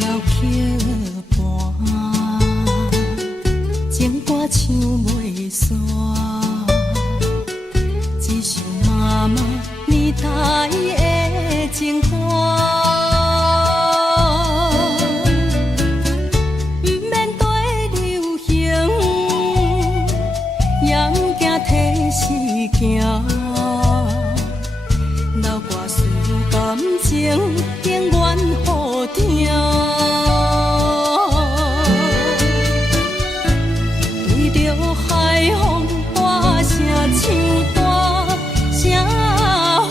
老桥畔，情歌唱袂煞，只想妈妈年代的情歌。老歌词感情永远好听，对着海风大声唱大声话，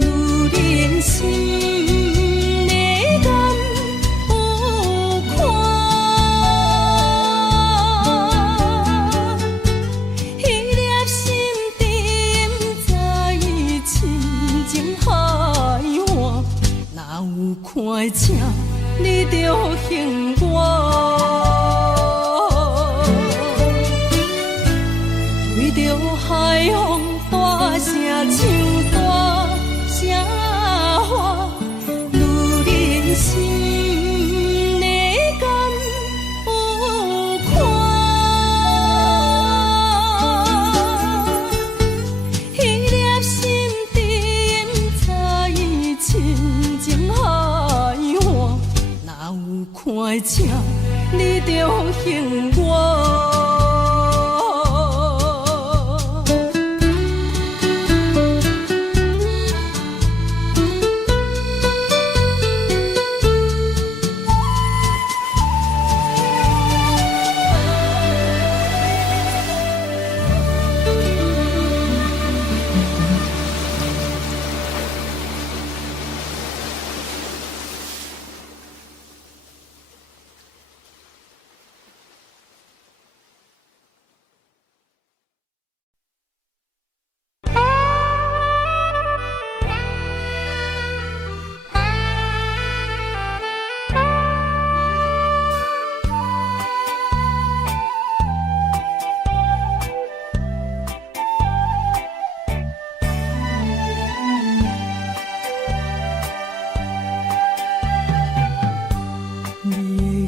女人心你敢有看？彼粒心沉在深情海岸，哪有看清你着恨我？对着海风大声唱大声话，女人心你敢有看？彼粒心沉在深情海岸，哪有看清你着恨我？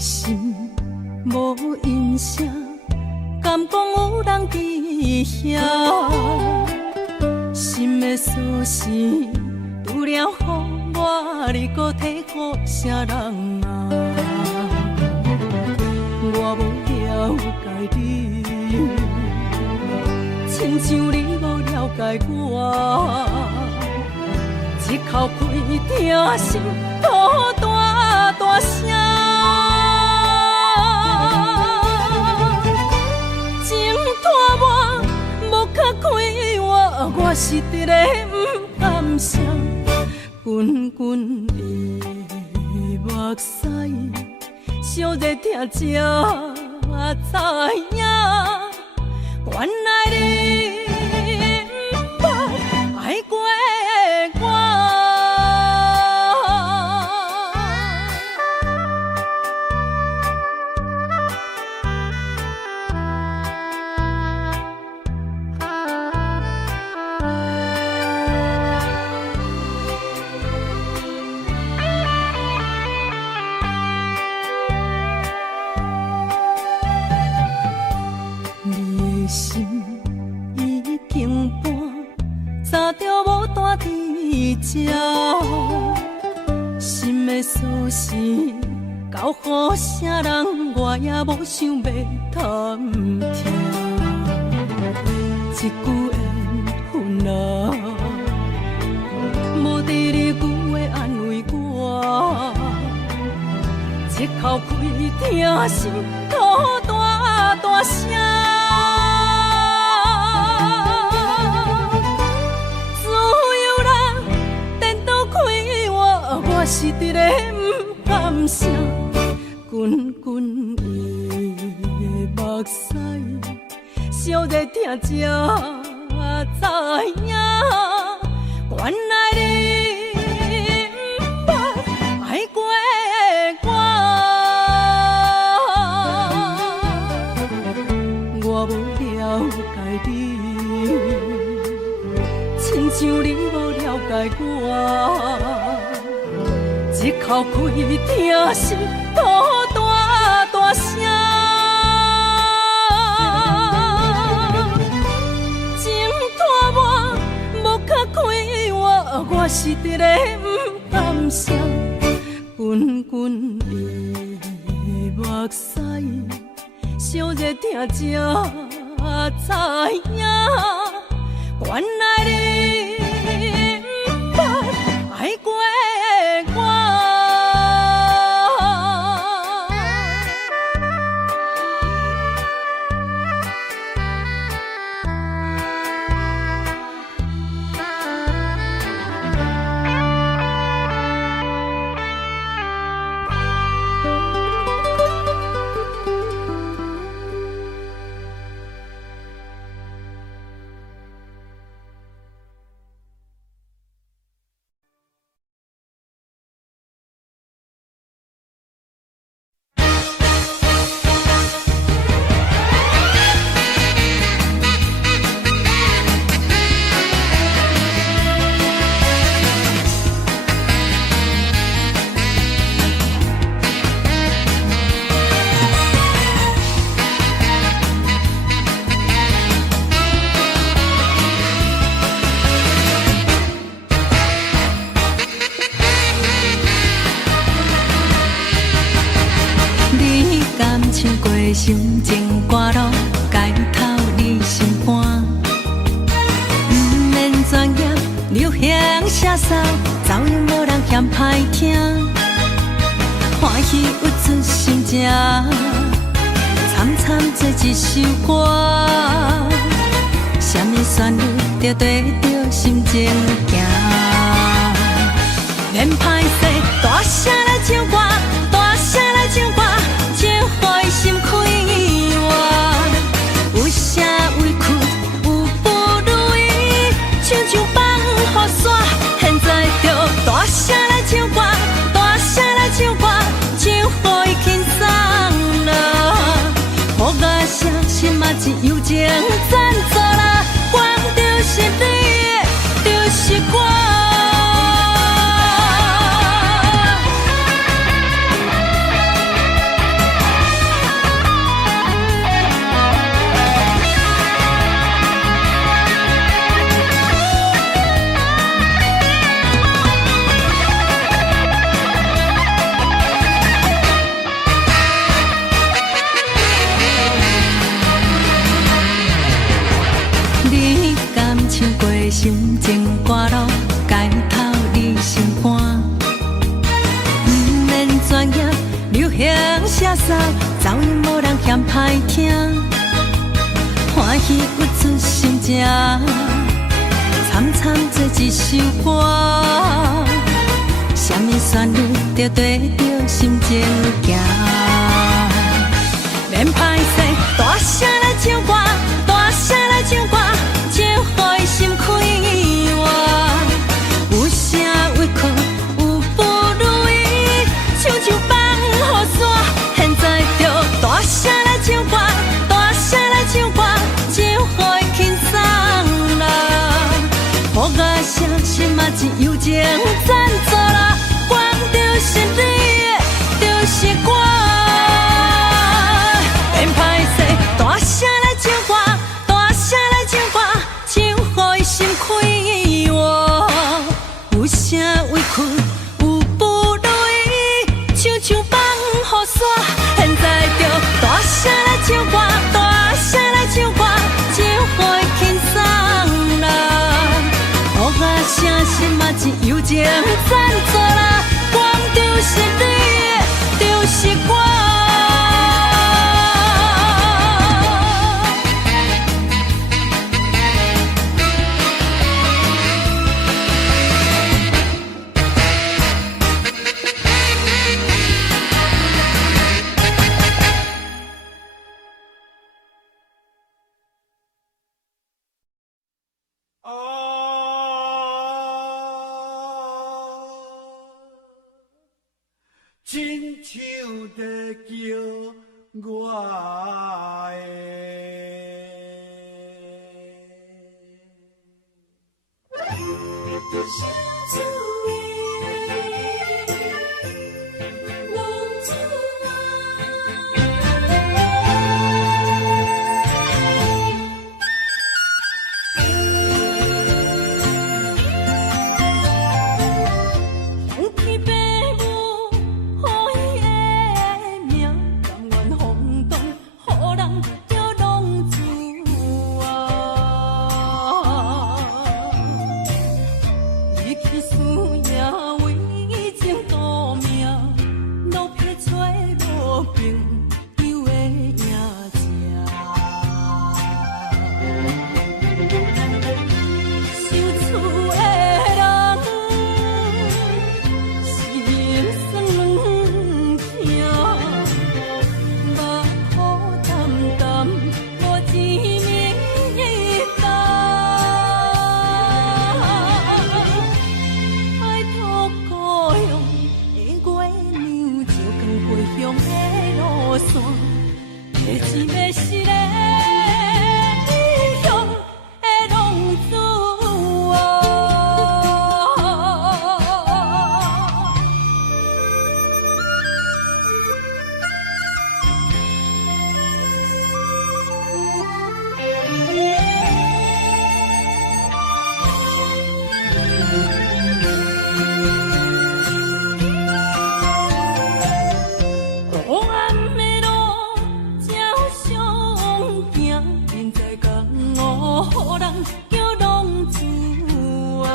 心无音声，敢讲有人伫遐？心的锁匙除了予我，你搁摕予啥人啊？我无了解你，亲像你无了解我，一口气听心吐大大声。我是直个不甘心，滚滚的目屎，烧热疼才知影，原来你不捌爱过我。心已经搬，早着无单伫这，心的锁匙交予啥人，我也无想要探听。一句缘分啊，无伫你句话安慰我，一口气听心吐大大声。我是直个不甘心，滚滚的目屎，烧热疼才知影，原来你不捌爱过我，我无了解你，亲像你无了解我。一口哭开疼心，吐大大声。情拖磨，无较快活，我是直个不甘心。滚滚的目屎，烧热疼才知影，原来你不捌爱过我。心情歌路，解透你心肝。不免专业，流行写扫，走样无人嫌歹听。欢喜有出心情，惨惨做一首歌。什么旋律着对着心情行？免歹势，大声来唱歌，大声来唱歌。情予伊心开活，有啥委屈有不如意，唱唱放雨伞。现在就大声来唱歌，大声来唱歌，唱予伊轻松啦。予我声心嘛一友情赞助啦，光就是你，就是我。心情歌路，解透你心肝。不免专业，流行写扫，走样无人嫌歹听。欢喜有出心情，惨惨做一首歌。什么旋律着对着心情行？免歹势，大声来唱歌，大声来唱歌。唱予伊心开活，有啥委屈有不如意，唱唱放雨伞。现在就大声来唱歌，大声来唱歌，唱予伊轻松啦。予我声心嘛一友情赞助啦，光就是你，就是我。免歹势，大声来唱歌，大声来唱歌。心开活，有啥委屈有不如意，唱唱放雨伞。现在就大声来唱歌，大声来唱歌，唱予伊轻松啦。予我声心嘛一友情赞助啦，光就是你，就是我。亲像在叫我的。找无朋友的影子。受厝的人心酸软痛，目苦淡淡无滋味的冬。爱托故乡的月亮，照光回乡的路线，提钱要是个异乡的浪子啊。黑暗的路照常行，现在江湖人叫浪子啊。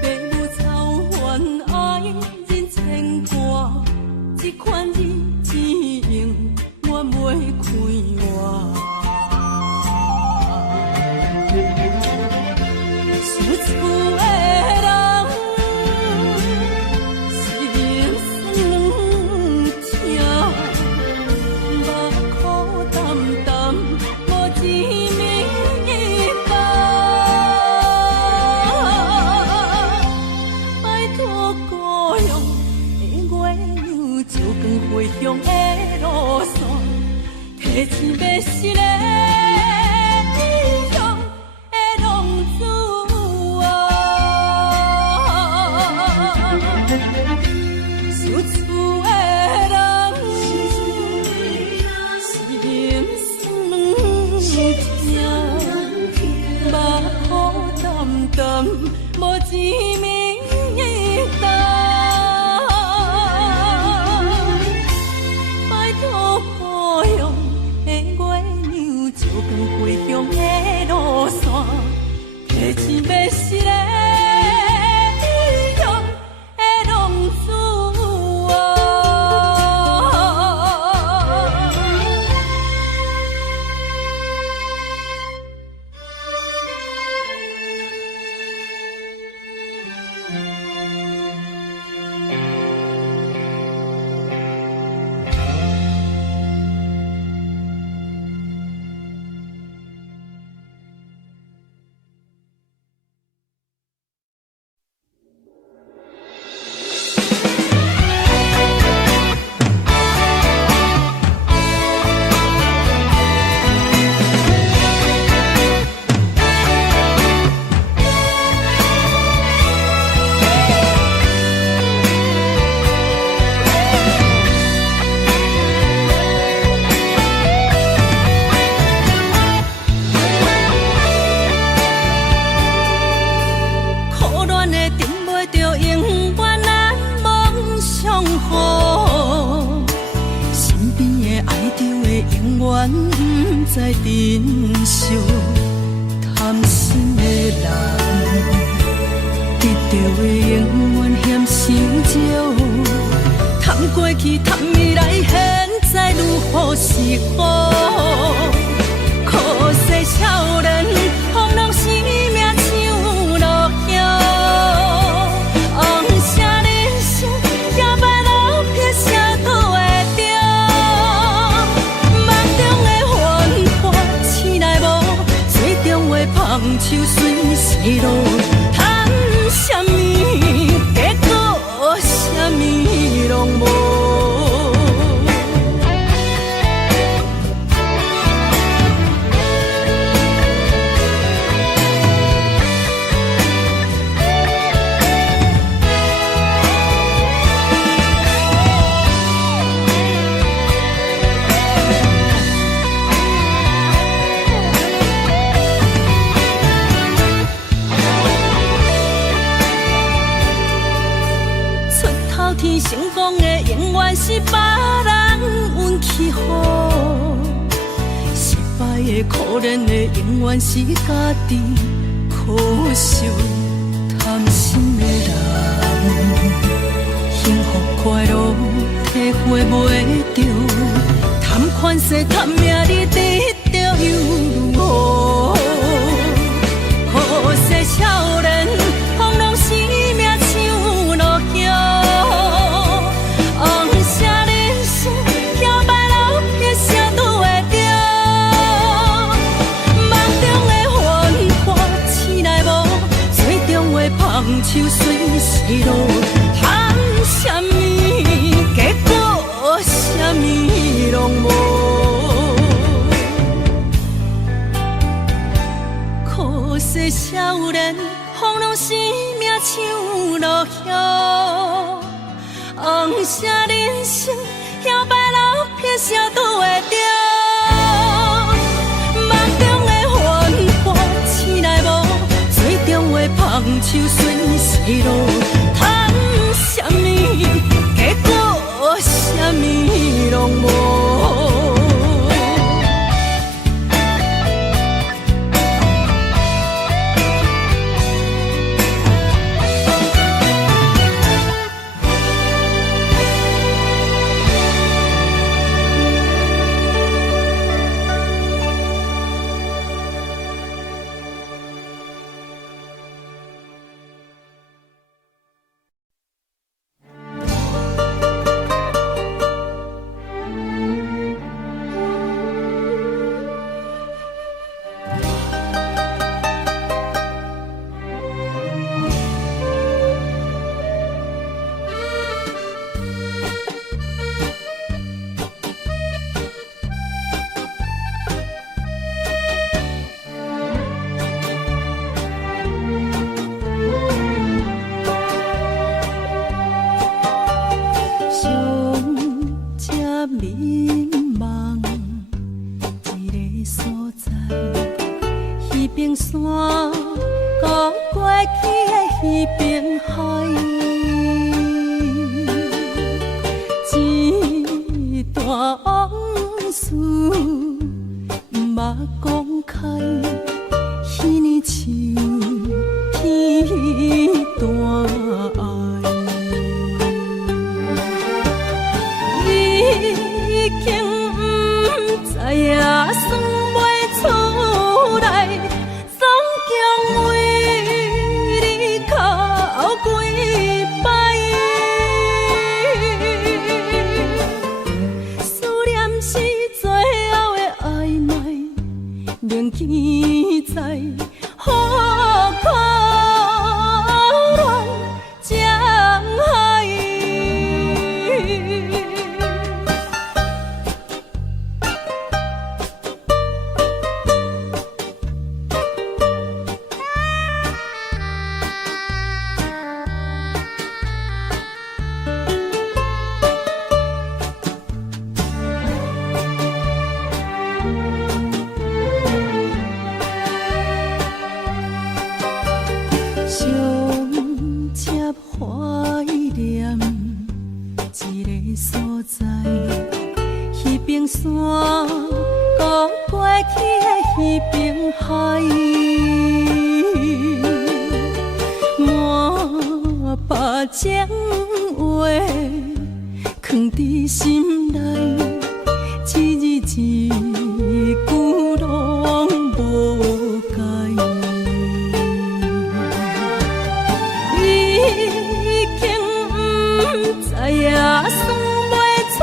父母操烦爱人牵挂，这款日子用我袂开活。受厝的人心酸痛，目苦淡淡无滋味的冬。拜托故乡的月亮，照光回乡的路线，提钱要是个异乡的浪子啊。受厝的人心酸痛，目苦淡淡无滋味的冬。拜托故乡的月亮，照光回乡的路线，提钱要是个异乡的浪子啊。苦恋的阵袂着永远咱梦相好，身边的爱着的永远不知珍惜。贪心的人，得到的永远嫌伤少。贪过去，贪未来，现在如何是好？可惜少年，风浪生命像落叶，红色人生也捌路撇，啥都会着。梦中的繁华醒来无，水中的芳树随时落。贪什么，结果什么拢无。天成功的永远是别人运气好，失败的可怜的永远是家己可受。贪心的人袂着，贪款势贪名利得着又如何？可惜少年风浪生命像落叶，红色人生摇摆老撇啥都会着。梦中的繁华醒来无，水中的芳树随时落。谈啥物？结果啥物拢无。可惜少年风浪生命像落叶，红色人生摇摆老撇啥都会着。梦中的繁华醒来无，水中的芳树随时落。谈啥物？结果啥物拢无。迷茫一个所在，彼边山，讲过去的彼边海，一段往事毋捌讲开，彼年像天大爱。已经不知影算袂出来，总共为你哭几摆。思念是最后的暧昧，铭记在何可乱江海。怀念一个所在，彼边山，讲过去的彼边海，满把情话藏伫心内，一字一句拢无改。知影算袂出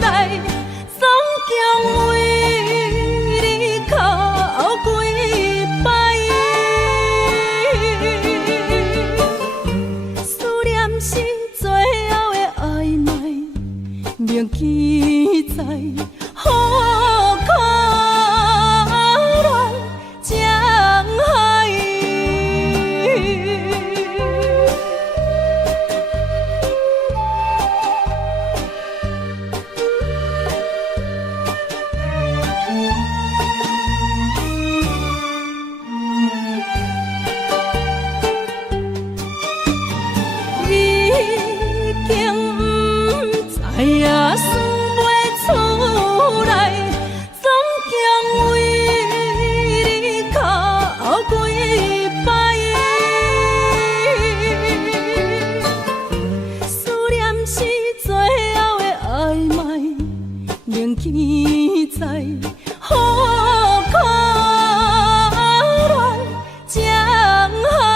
来，总共为你哭几摆。思念是最后的暧昧，铭记在何可乱江海。知影算袂出来，总共为你哭几摆。思念是最后的天在，好可恋江海。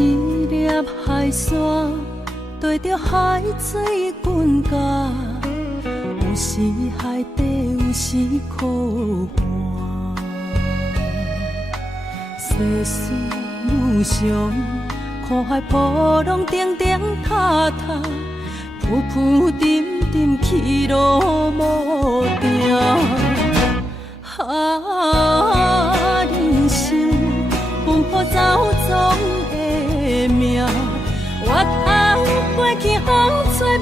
一粒海沙对着海水滚甲，有时海底，有时苦寒。世事无常，看海波浪定定塌塌，浮浮沉沉去路无定。人生奔波走总的命，越通过去风吹无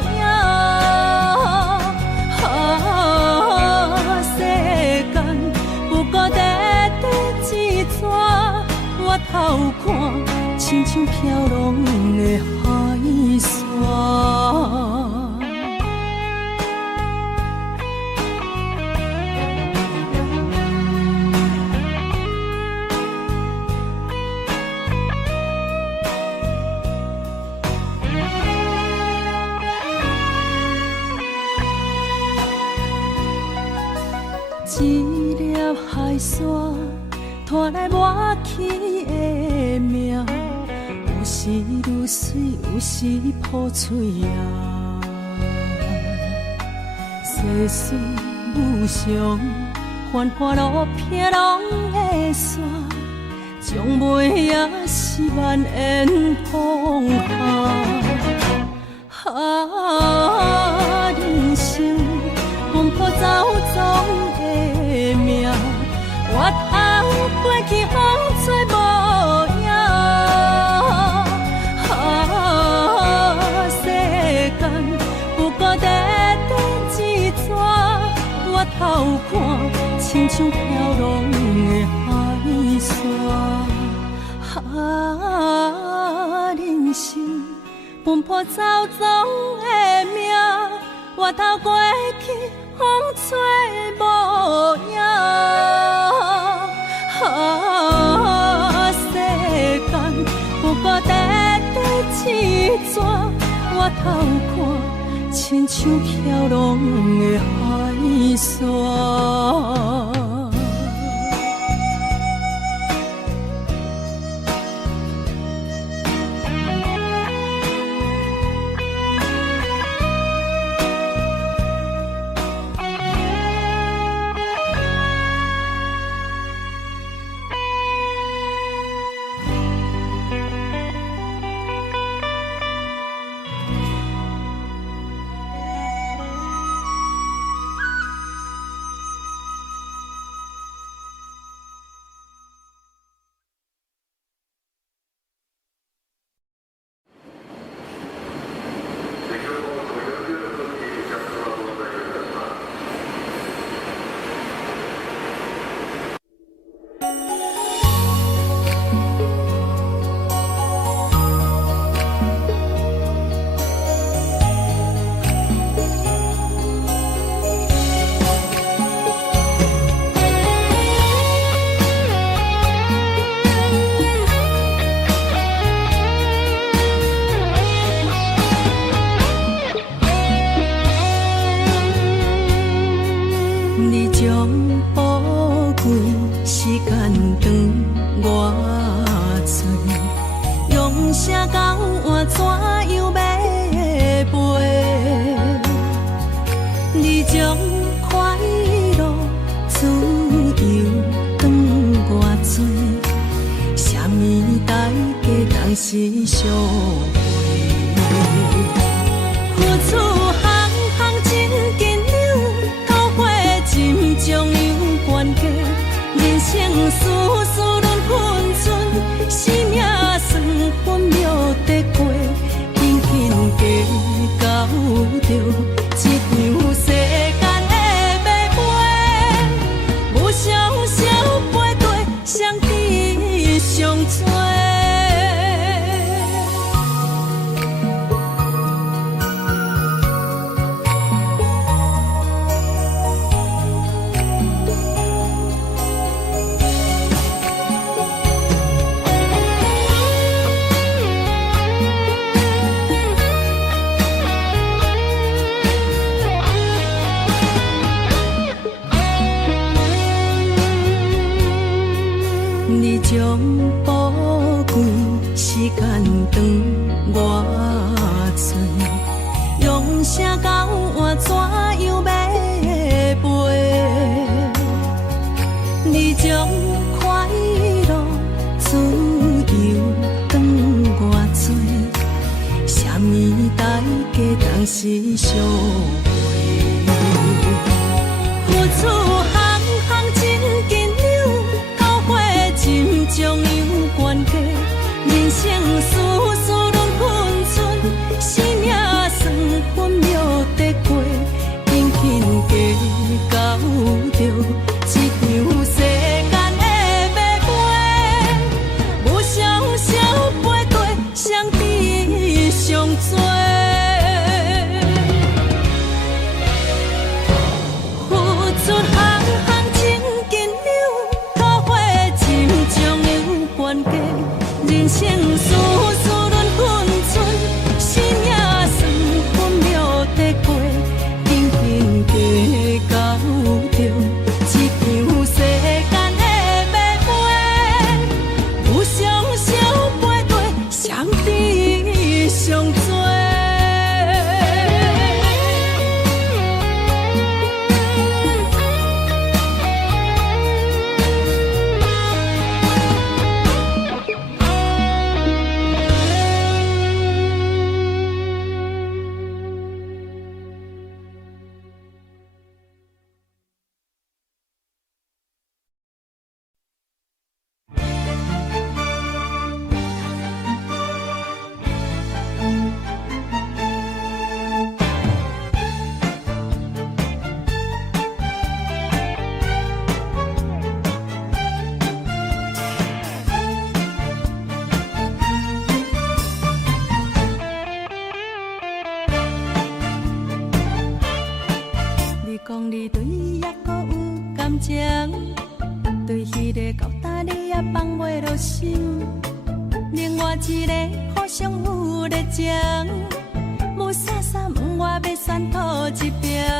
影。世间不过短短一逝，越头看亲像飘浪的海沙。一粒海沙拖来抹去的命，有时如水，有时破碎啊。世事无常，繁华路偏拢会煞，将尾也是万缘风下。人生奔波走总的命，越通过去风吹无影。世间不过短短一逝，越头看亲像飘浪的海沙。人生奔波走总的命，越头过去风吹无影。世间不过短短一逝，越头看亲像飘浪的海沙。是相陪。付出行行真紧张，桃花深将有关系。人生事事轮分寸，生命算分秒得过，轻轻加到着一场世间的马背，无常小背对，相知相做。你将宝贵时间长我嘴，用声交换怎样要陪？你将快乐自由长我嘴，啥物代价当是相陪？付出行行真紧张。心将有关系，人生事事轮分寸，生命算分秒得过，轻轻加到着一场世间的马背，无常小背对，相知相做。付出行行真紧张，桃花深将有关系。人生事事轮分寸，生命算分秒得过，轻轻加到着一场世间的马背，无常小背对，相知相做。讲你对伊还阁有感情，对迄个交搭你也放袂落心，另外一个互相有热情，无啥啥问我要选讨一边。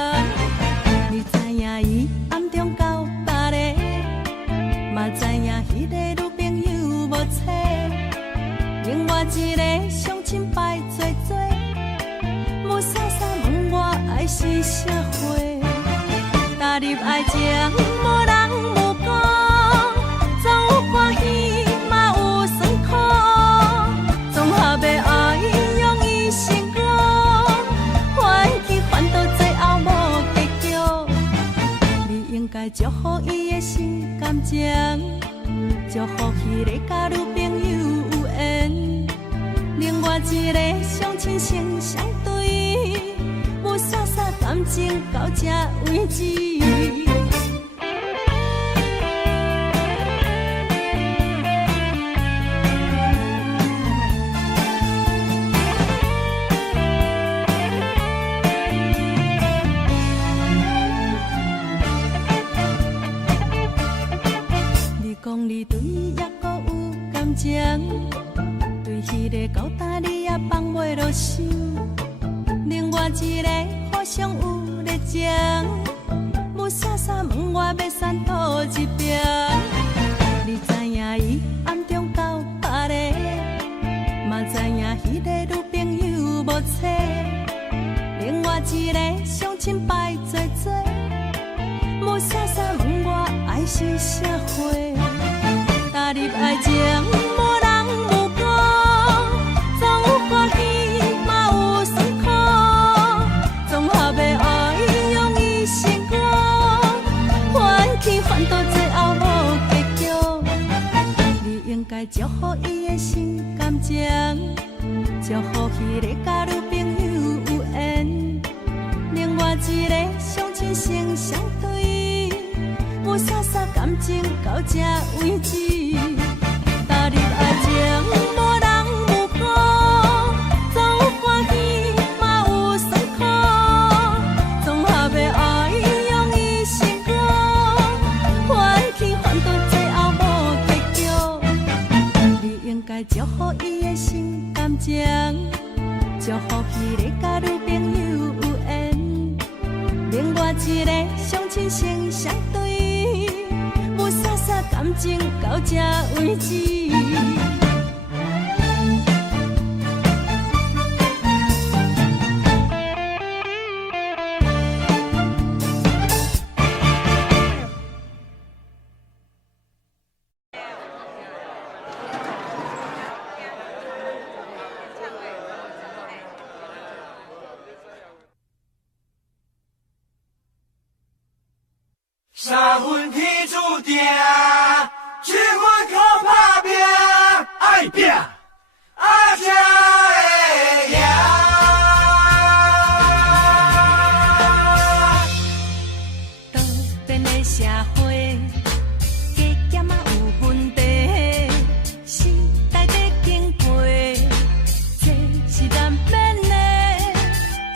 你知影伊暗中交别个，嘛知影迄个女朋友无找，另外一个相亲排做做，无啥啥问我爱是啥货。踏入爱情，无人无讲，总有欢喜，嘛有酸苦，综合的爱用伊成功，欢喜烦恼最后无结局。你应该祝福伊的心感情，祝福迄个甲女朋友有缘，另外一个相亲成相对，无啥啥感情到这为止。你讲你对伊还阁有感情，对迄个交搭你也放袂落心，另外一个互相有热情，无啥啥问我要选讨一边。你知影伊暗中交别个，嘛知影迄个女朋友无找，另外一个相亲排做做，无啥啥问我爱是啥货。踏入爱情，无人无讲，该祝福伊的心感情，祝福迄个甲女朋友有缘，另外一个相亲成相对，有啥啥感情到这为止。踏入爱情无人有苦，总有欢喜嘛有酸苦，综合的爱用伊成果，欢喜反倒最后无结局。你应该祝福伊的心感情，祝福迄个甲女朋友有缘，另外一个相亲成相对，有啥啥感情到这为止。三分天注定，七分靠打拼，爱拼，才会赢。多变的社会，加减啊有问题，时代在经过，这是难免的。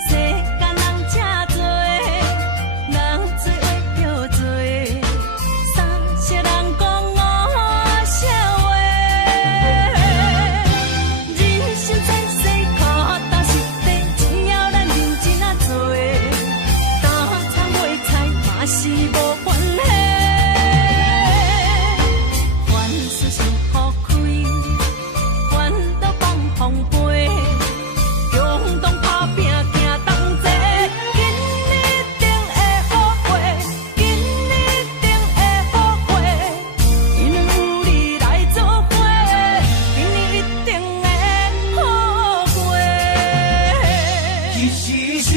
世间人真多，人做话着做，三世人讲五社话。人生在世，靠打实地，只要咱认真啊做，打参袂菜嘛是无关系。凡事想好开，烦恼放风飞，共同打拼行同齐，今日定会好过，今日定会好过，因为有你来作伙，今日一定会好过。一时是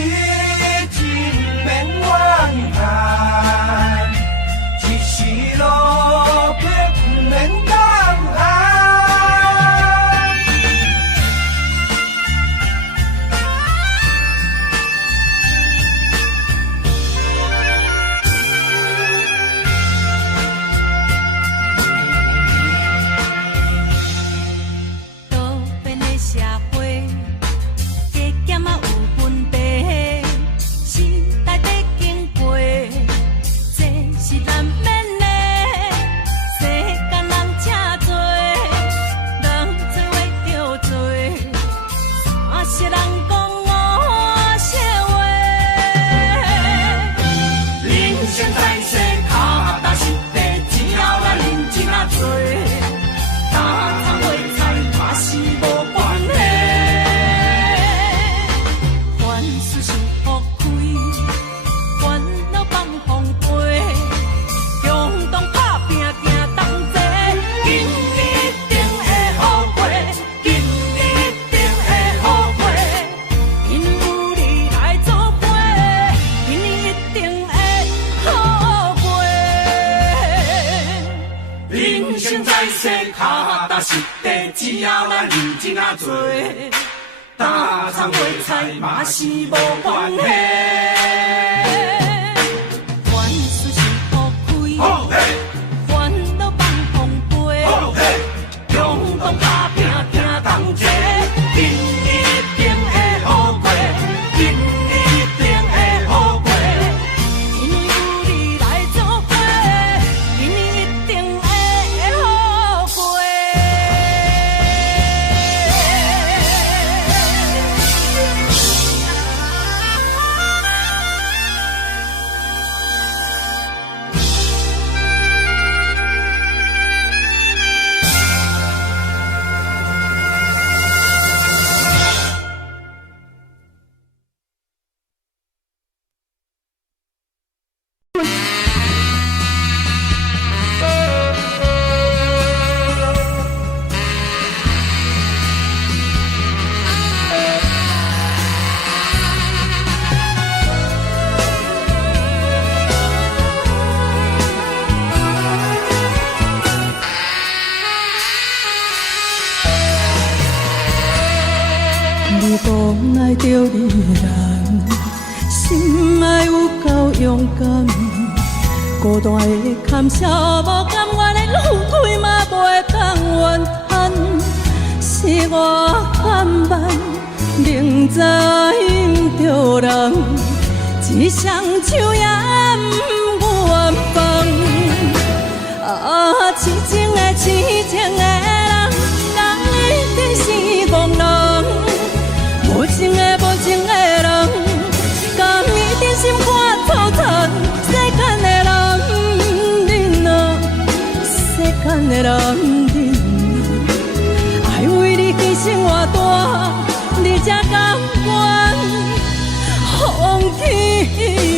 真免怨叹，一时路撇不免当寒。多变的社会，加减啊有问题，时代在经过，这是难免的。世间人真多，人做话着做，三世人讲五社话。人生在世，脚踏实地，只要咱认真啊做，打参袂菜嘛是无关系。凡事想好开，烦恼放风飞，共同打拼行同齐，今日一定会好过，今日一定会好过，因有你来作伙，今日一定会好过。人生在世，脚踏实地，只要咱认真啊做，打参袂菜嘛是无关系。凡事想好开，好嘿，烦恼放风飞，好嘿，共同打拼行同齐，今日一定会好过，今日一定会好过，因为有你来作伙，今日一定会好过。甘，孤单的堪笑无甘，我连富贵嘛袂当怨叹，是我含慢，明知因着人，一双手也不愿放。痴情的痴情的人，人一定是憨人，无情的无情的人，甘伊真心看透透。世间的男人啊，世间的男人啊，爱为你牺牲偌大，你才甘愿放弃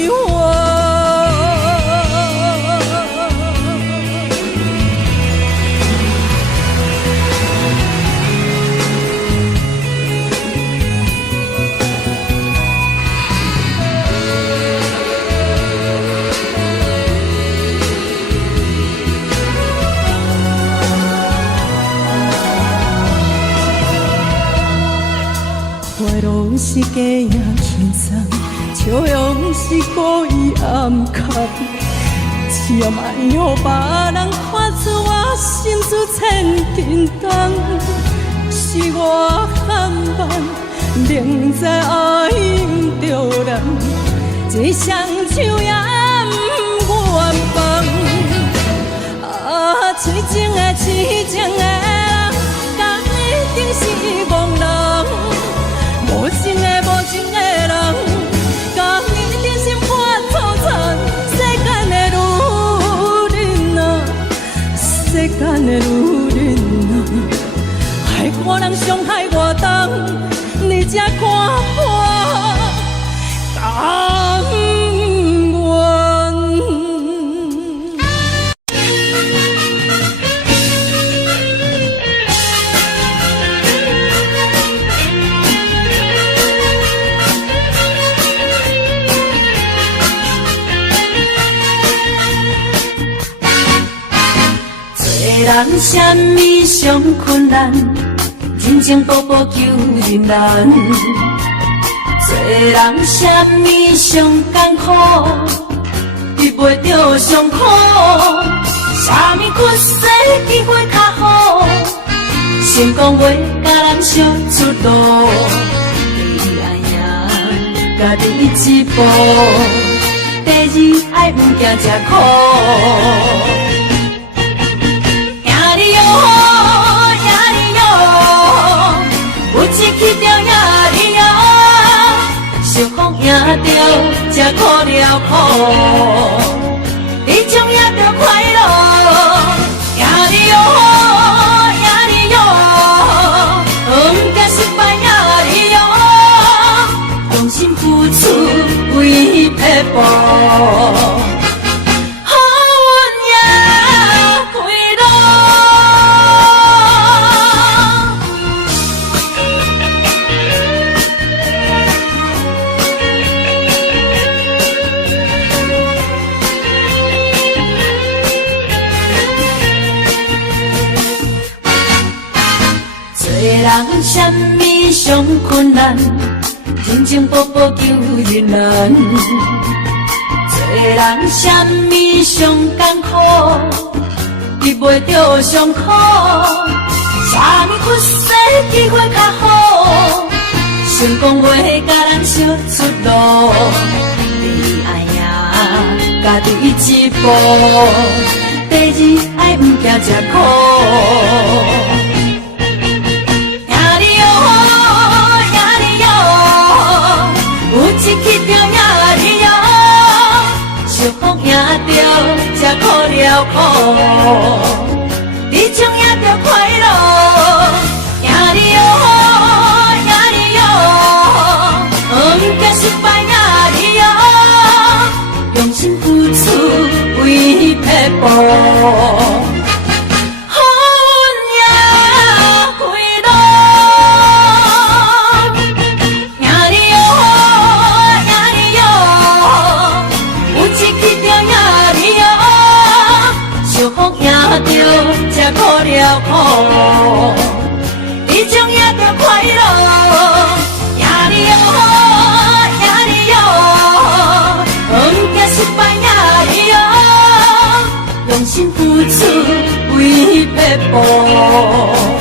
我。拢是假也轻松，笑容是故意暗藏，只要莫让别人看出我心思千斤重。是我含慢，明知爱毋着人，一双手也不愿放。痴情的痴情的人，敢一定是憨人？无情的无情的人，甲你真心看透透。世间的女人啊，世间的女人啊，害我人伤害我重，你才看我甘愿。人什么上困难，人情步步求人难。做人什么上艰苦，遇袂着上苦。啥物屈世机会较好，成功袂甲咱烧出路。第一呀，家己一步；第二，爱毋惊吃苦。有一去着也哩哟，受风也着，才苦了苦。你种也着快乐，也哩哟，也哩哟，毋惊失败也哩哟，用心付出为撇步。人什么上困难，人情步步求人难。做人什么上艰苦，遇袂着上苦。啥物屈世机会较好，成功袂甲咱烧出路。你爱呀，家己一步；第二，爱毋惊吃苦。一去着也哩哟，受风也着，才苦了苦。你种也着快乐，也哩哟，也哩哟，毋惊失败也哩哟，用心付出为撇步。才苦了苦，你种也着快乐，也哩哟，也哩哟，毋惊失败。心付出为要报。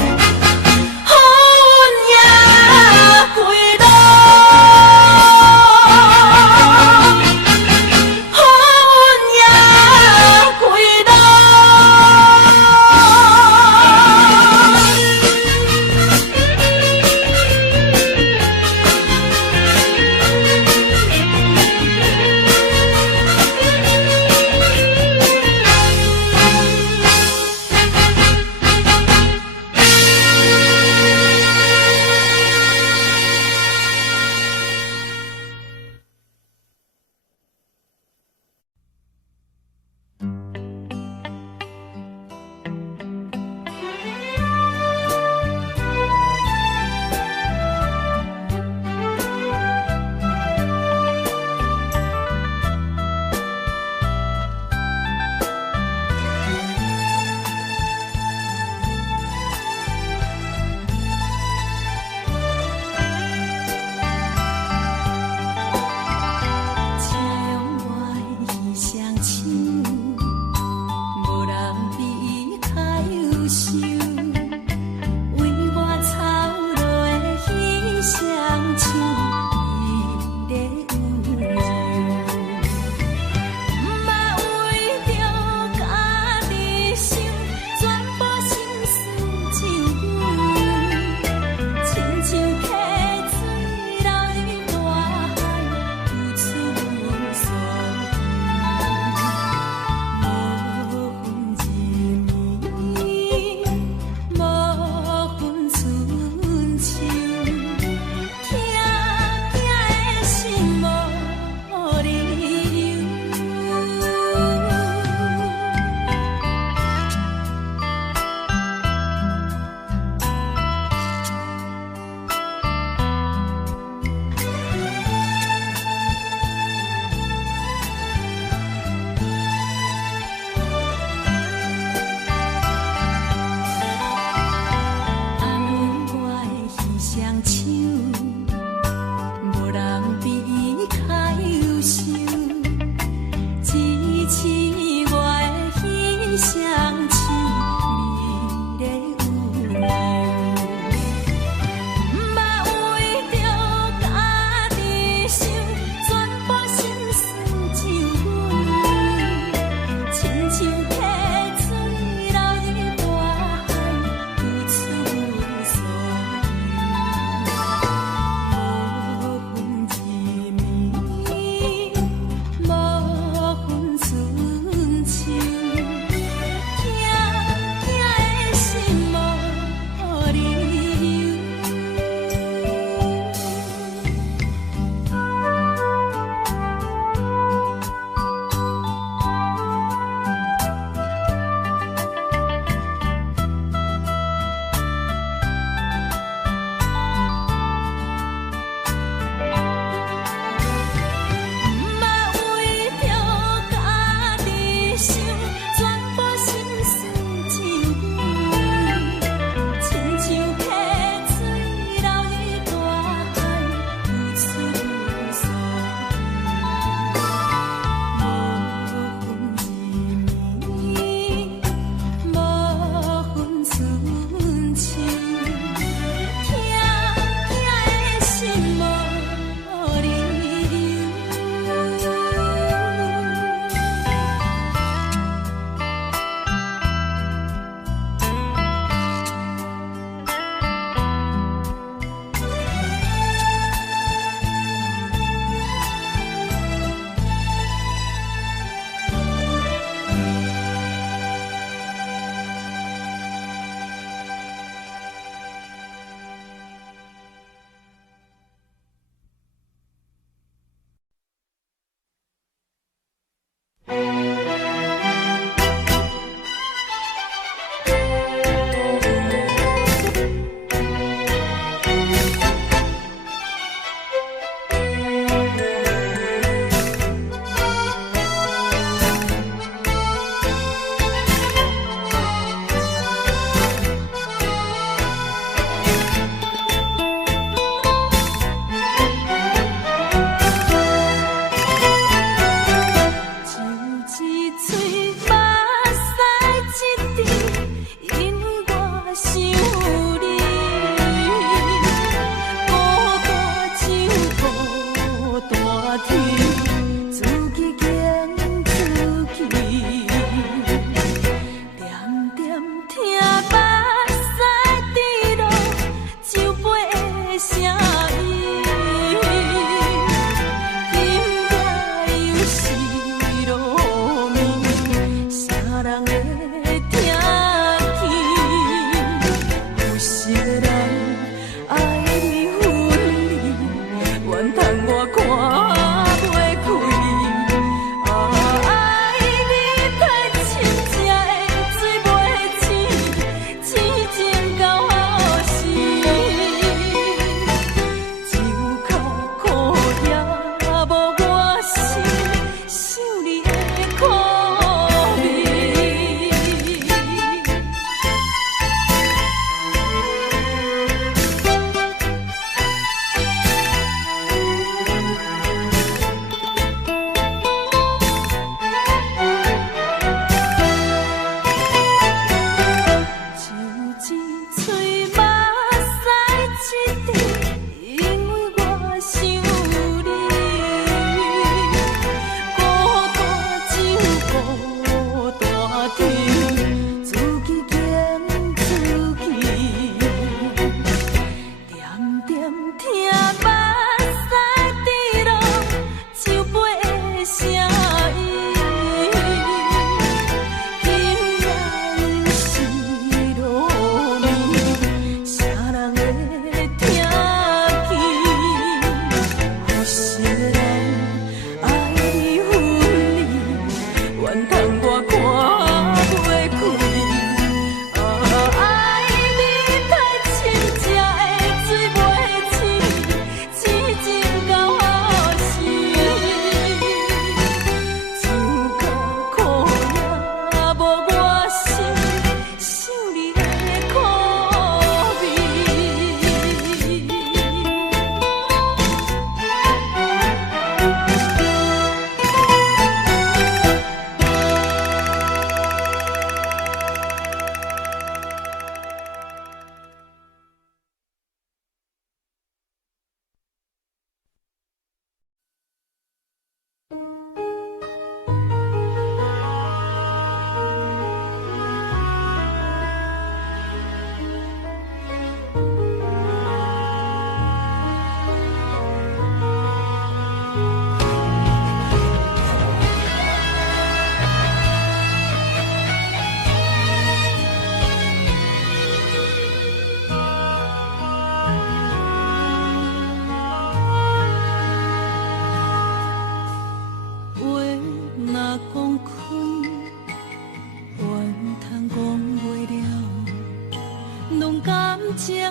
情，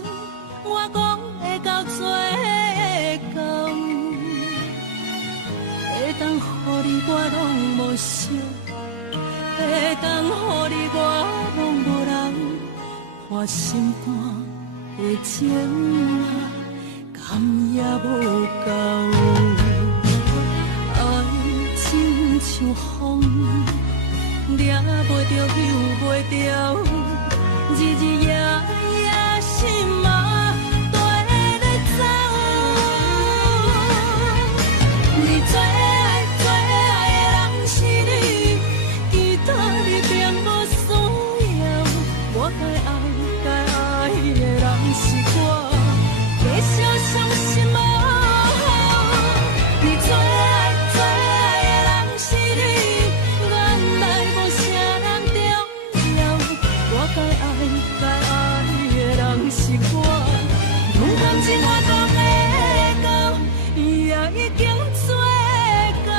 我讲会到最后，会当予你我拢无想，会当予你我拢无人，破心肝的情啊，甘也无够。爱情像风，抓袂着，救袂着，日日夜夜心嘛跟着走。你最爱最爱的人是你，其他你并无需要。我该爱的人是我，继续相信无好。你最爱最爱的人是你，原来无啥人重要。我该爱的人是我，勇敢情我讲会到，也已经做到。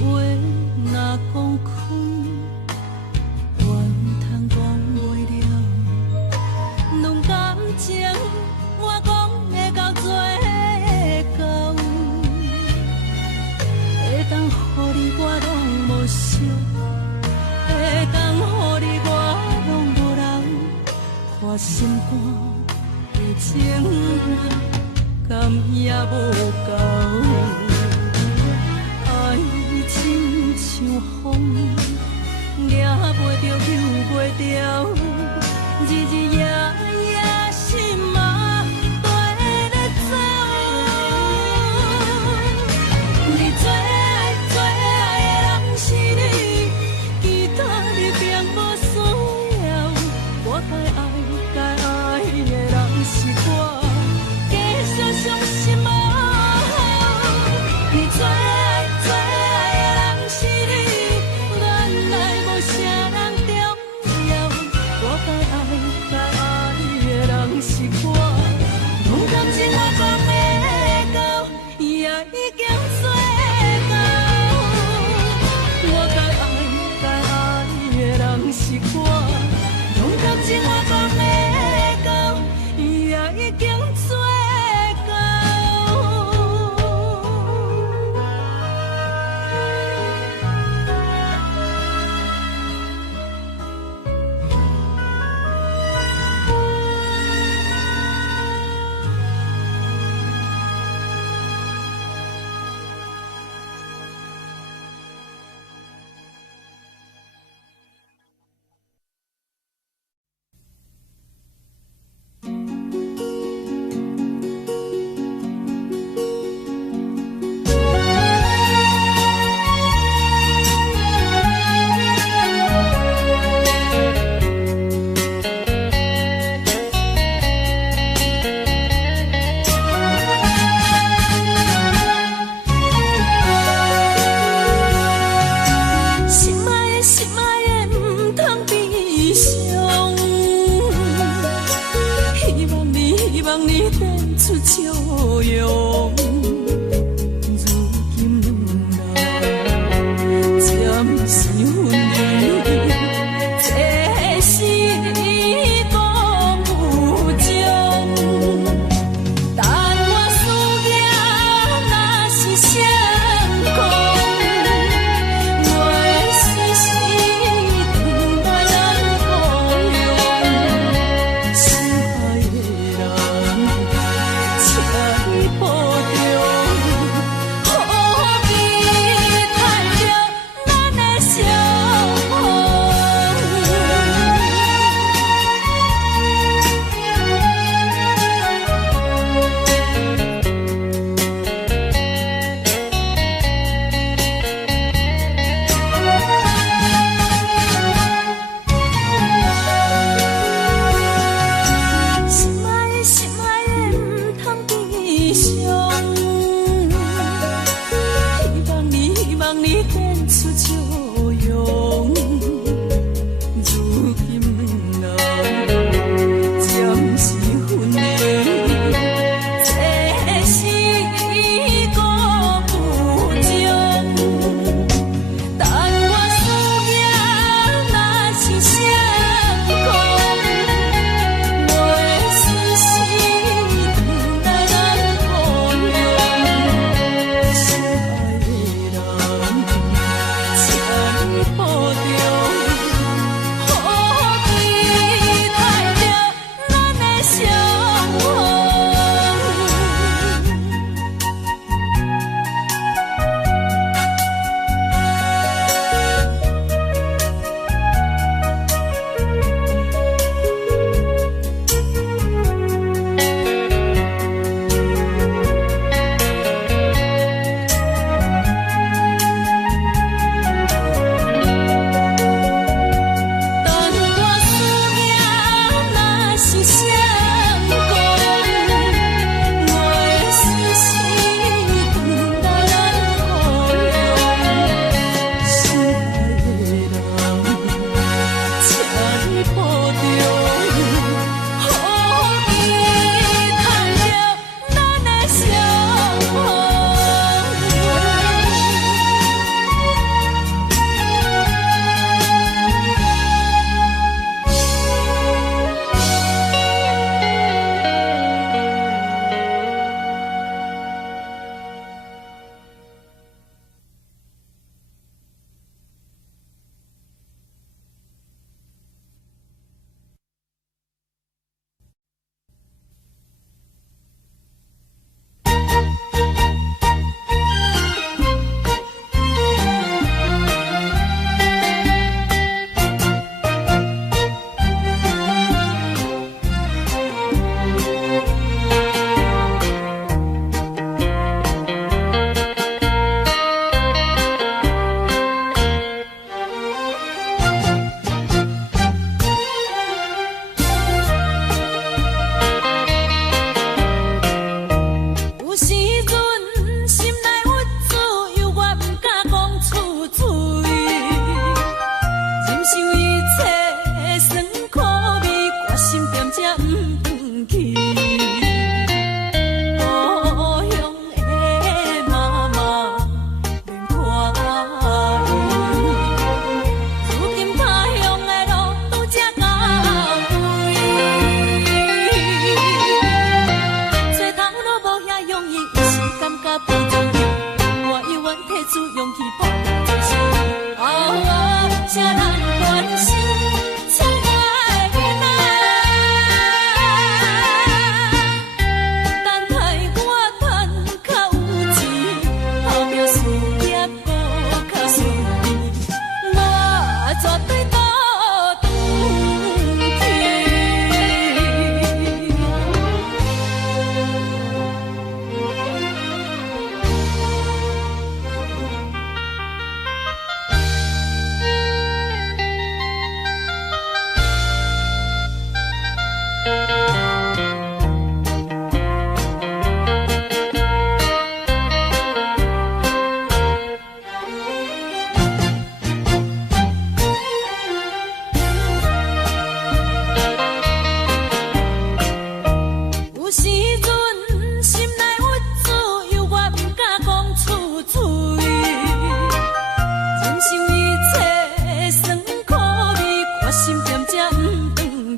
话若讲开，怨通讲袂了。论感情，我讲会到最后，会当予你我拢无想，会当予你我拢无人，破心肝的情啊，甘也无够。爱情像风，抓袂着，救袂着，日日夜夜心嘛跟着走。你最爱最爱的人是你，其他你并无需要。我该爱的人是我，继续相信无好。你最爱最爱的人是你，原来无啥人重要。我该爱的人是我，勇敢情我讲会到，也已经做到。我该爱的人是我，勇敢情我讲会到，也已经做到。爱的人，请你保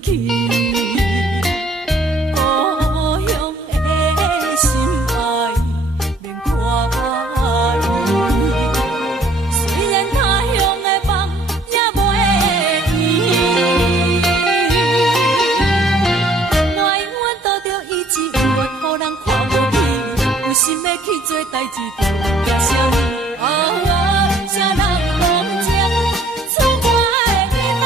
去。故乡的心爱免看伊，虽然他乡的梦也袂圆。我永远拄着伊一月，予人看无起，有心要去做代志，就惊啥呢？啥人无情？出我的囡仔。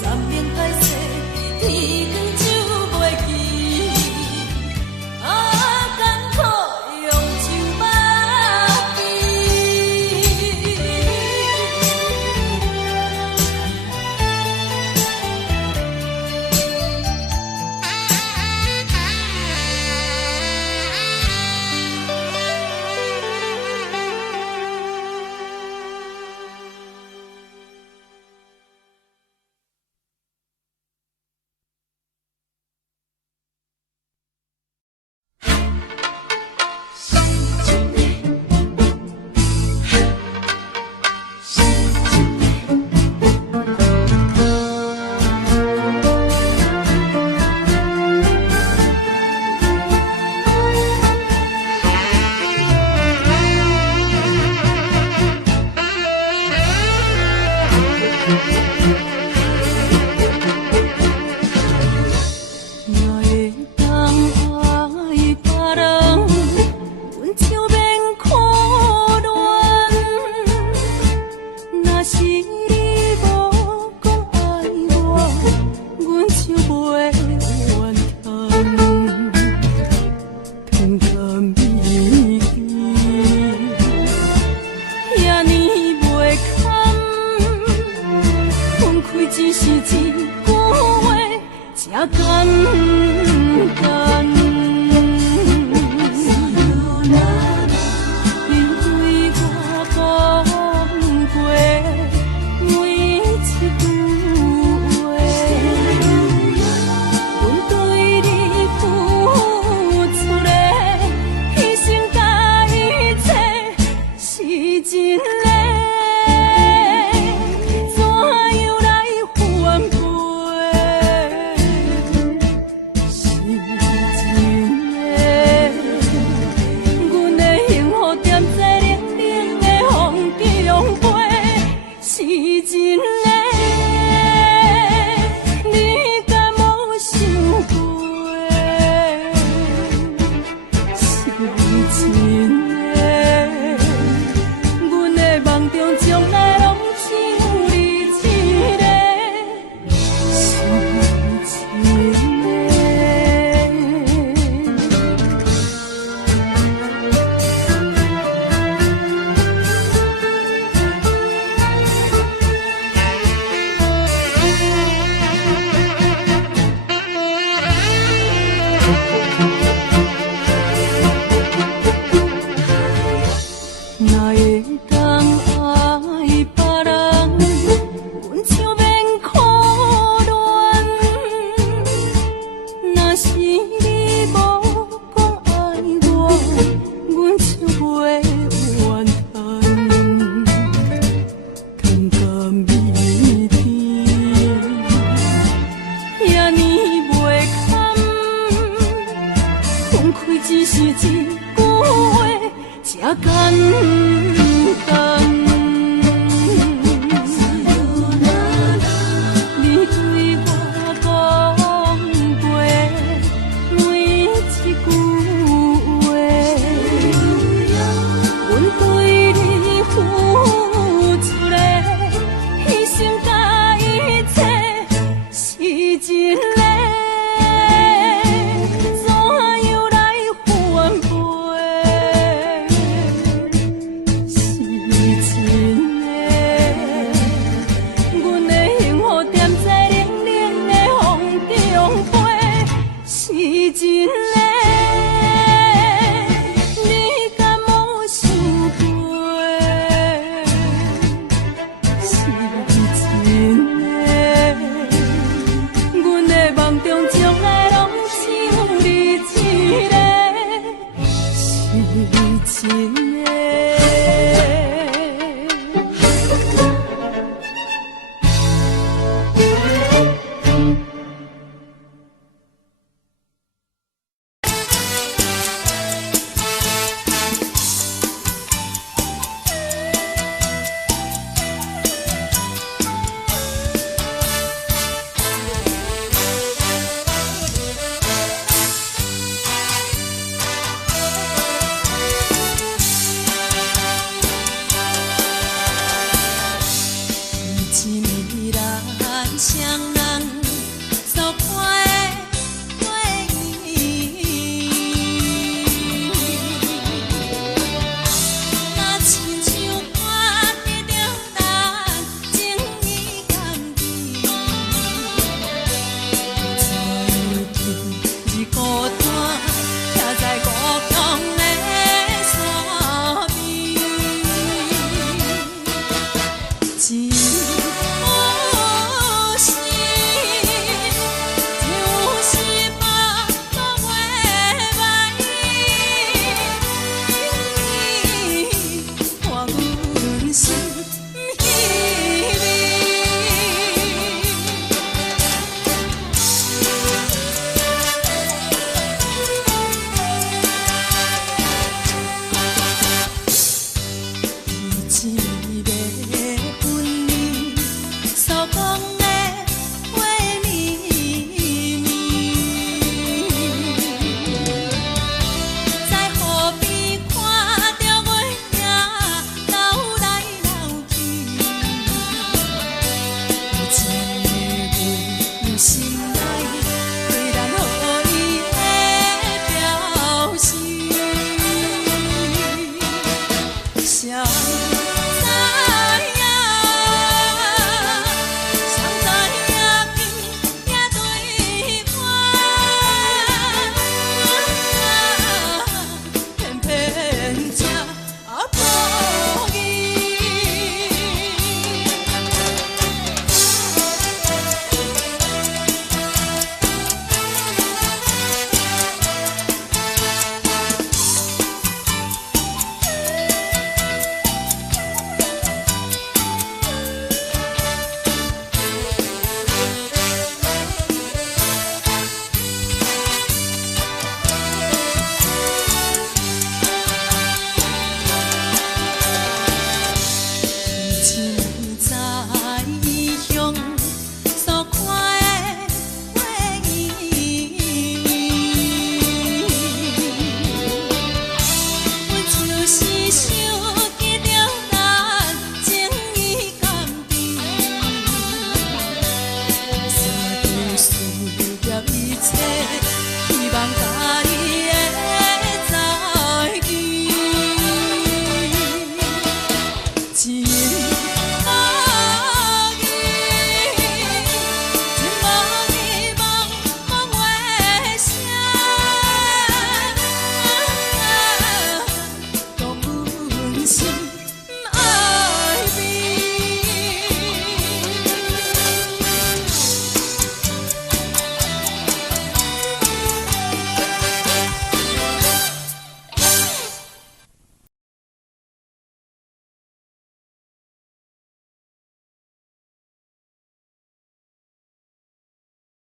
三面歹势，天光就袂记。艰苦用酒目相爱。